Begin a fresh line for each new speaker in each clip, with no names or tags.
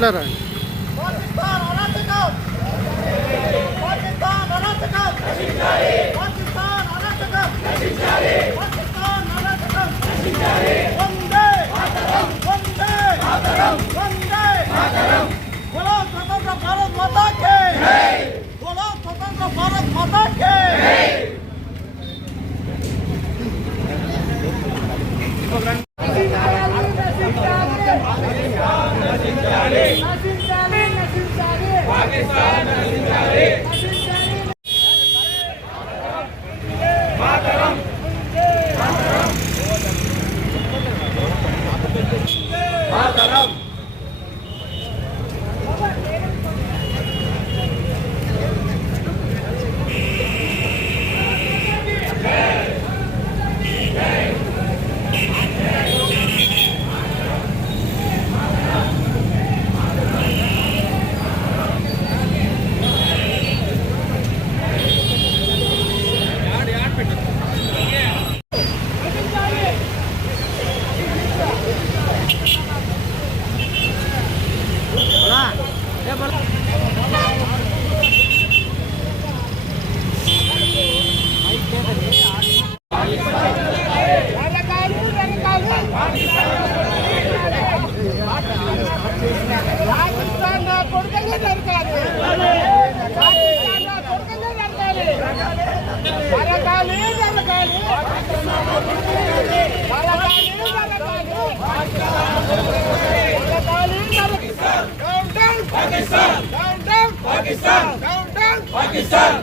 ఇట్లా రండి
పాకిస్తాన్ అరాచకం పాకిస్తాన్ పాకిస్తాన్ అరాచకం పాకిస్తాన్ అరాచకం వందే వందే వందే బోలో స్వతంత్ర భారత్ మాతా కే బోలో స్వతంత్ర భారత్ మాతా కే
పాకిస్తాన్ నా కొడుకులే నరకాలి పాకిస్తాన్ నా కొడుకులే నరకాలి నరకాలి నరకాలి నరకాలి నరకాలి నరకాలి down down Pakistan down down Pakistan down down Pakistan!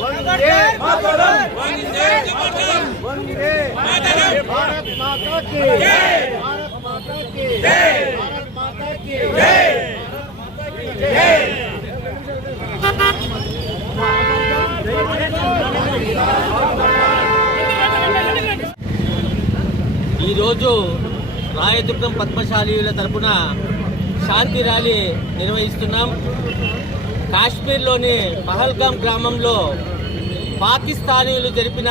Vande Mataram Vande Mataram Vande Mataram Bharat మాతా కీ జై భారత్ మాతా కీ జై భారత్ మాతా కీ జై జై
ఈరోజు రాయదుర్గం పద్మశాలీల తరపున శాంతి ర్యాలీ నిర్వహిస్తున్నాం. కాశ్మీర్లోని పహల్గాం గ్రామంలో పాకిస్తానీలు జరిపిన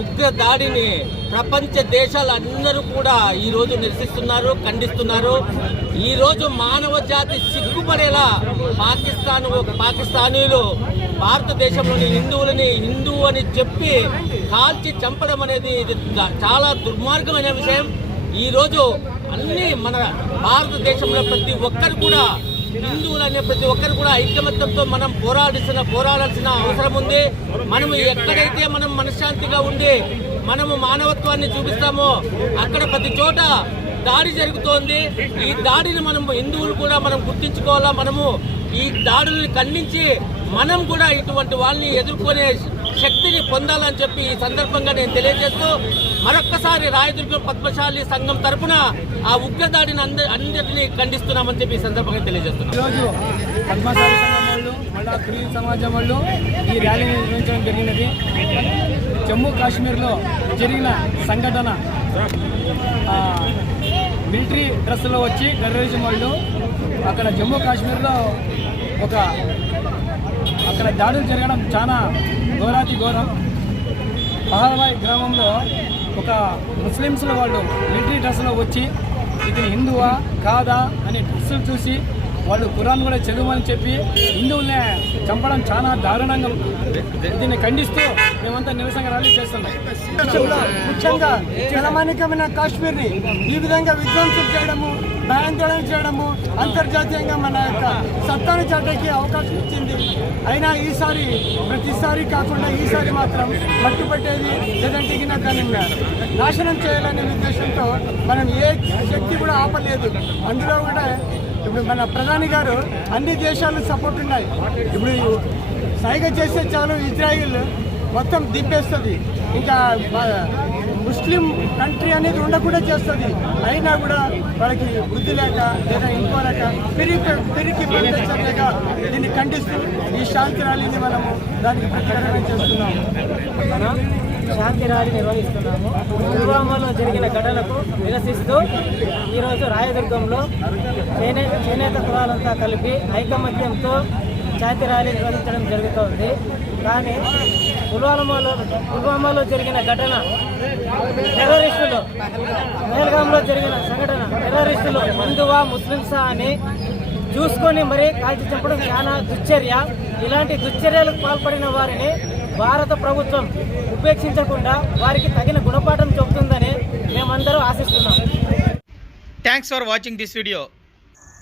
ఉగ్ర దాడిని ప్రపంచ దేశాలందరూ కూడా ఈరోజు నిరసిస్తున్నారు ఖండిస్తున్నారు. ఈరోజు మానవ జాతి సిగ్గుపడేలా పాకిస్తాన్ పాకిస్తానీలు భారతదేశంలోని హిందువులని హిందువు అని చెప్పి కాల్చి చంపడం అనేది ఇది చాలా దుర్మార్గమైన విషయం. ఈరోజు అన్ని మన భారతదేశంలో ప్రతి ఒక్కరు కూడా హిందువులు అనే ప్రతి ఒక్కరు కూడా ఐక్యమత్యంతో మనం పోరాడిసిన పోరాడాల్సిన అవసరం ఉంది. మనము ఎక్కడైతే మనం మనశ్శాంతిగా ఉండి మనము మానవత్వాన్ని చూపిస్తామో అక్కడ ప్రతి చోట దాడి జరుగుతోంది. ఈ దాడిని మనం హిందువులు కూడా మనం గుర్తించుకోవాలా? మనము ఈ దాడుల్ని ఖండించి మనం కూడా ఇటువంటి వాళ్ళని ఎదుర్కొనే శక్తిని పొందాలని చెప్పి ఈ సందర్భంగా నేను తెలియజేస్తూ మరొక్కసారి రాయదుర్గం పద్మశాలి సంఘం తరపున ఆ ఉగ్రదాడిని అందరినీ ఖండిస్తున్నామని చెప్పి ఈ సందర్భంగా తెలియజేస్తున్నాం.
ఈరోజు పద్మశాలి సంఘం వాళ్ళు మళ్ళా సమాజం వాళ్ళు ఈ ర్యాలీని నిర్వహించడం జరిగినది. జమ్మూ కాశ్మీర్లో జరిగిన సంఘటన ఆ, మిలిటరీ డ్రెస్సులో వచ్చి టెర్రరిజం వాళ్ళు అక్కడ జమ్మూ కాశ్మీర్లో ఒక అక్కడ దాడులు జరగడం చాలా ఘోరాతి ఘోరం. పహల్వాయ్ గ్రామంలో ఒక ముస్లిమ్స్ల వాళ్ళు మిలిటరీ డ్రెస్లో వచ్చి ఇది హిందువా కాదా అనే డ్రెస్సులు చూసి వాళ్ళు కురాన్ కూడా చదవమని చెప్పి హిందువుల్ని చంపడం చాలా దారుణంగా దీన్ని ఖండిస్తూ మేమంతా నిరసన ర్యాలీ చేస్తున్నాం.
ముఖ్యంగా చలమానికమైన కాశ్మీర్ని ఈ విధంగా విధ్వంసం చేయడము భయాందోళన చేయడము అంతర్జాతీయంగా మన యొక్క సత్తాను చాటకి అవకాశం ఇచ్చింది. అయినా ఈసారి ప్రతిసారి కాకుండా ఈసారి మాత్రం పట్టుపట్టేది లేదంటే గిన దాన్ని నాశనం చేయాలనే ఉద్దేశంతో మనం ఏ శక్తి కూడా ఆపలేదు. అందులో కూడా ఇప్పుడు మన ప్రధాని గారు అన్ని దేశాలు సపోర్ట్ ఉన్నాయి. ఇప్పుడు సైగ చేస్తే చాలు ఇజ్రాయిల్ మొత్తం దింపేస్తుంది. ఇంకా ముస్లిం కంట్రీ అనేది ఉండకుండా చేస్తుంది. అయినా కూడా వాళ్ళకి బుద్ధి లేక లేదా ఇంకో లేక పెరిగి పెరిగి దీన్ని ఖండిస్తూ ఈ శాంతి ర్యాలీని మనము దానికి ప్రతికరణ చేస్తున్నాము.
శాంతి ర్యాలీ నిర్వహిస్తున్నాము. పుల్వామాలో జరిగిన ఘటనకు నిరసిస్తూ ఈరోజు రాయదుర్గంలో చేనే చేనేత కులాలంతా కలిపి ఐకమత్యంతో శాంతి ర్యాలీ నిర్వహించడం జరుగుతోంది. కానీ పుల్వామాలో పుల్వామాలో జరిగిన ఘటన టెర్రరిస్టులు మేల్గాంలో జరిగిన సంఘటన టెర్రరిస్టులు హిందువా ముస్లింసా అని చూసుకొని మరీ కాల్చి చంపడం చాలా దుశ్చర్య. ఇలాంటి దుశ్చర్యలకు పాల్పడిన వారిని భారత ప్రభుత్వం ఉపేక్షించకుండా వారికి తగిన గుణపాఠం చెబుతుందని మేమందరూ ఆశిస్తున్నాం.
Thanks for watching this video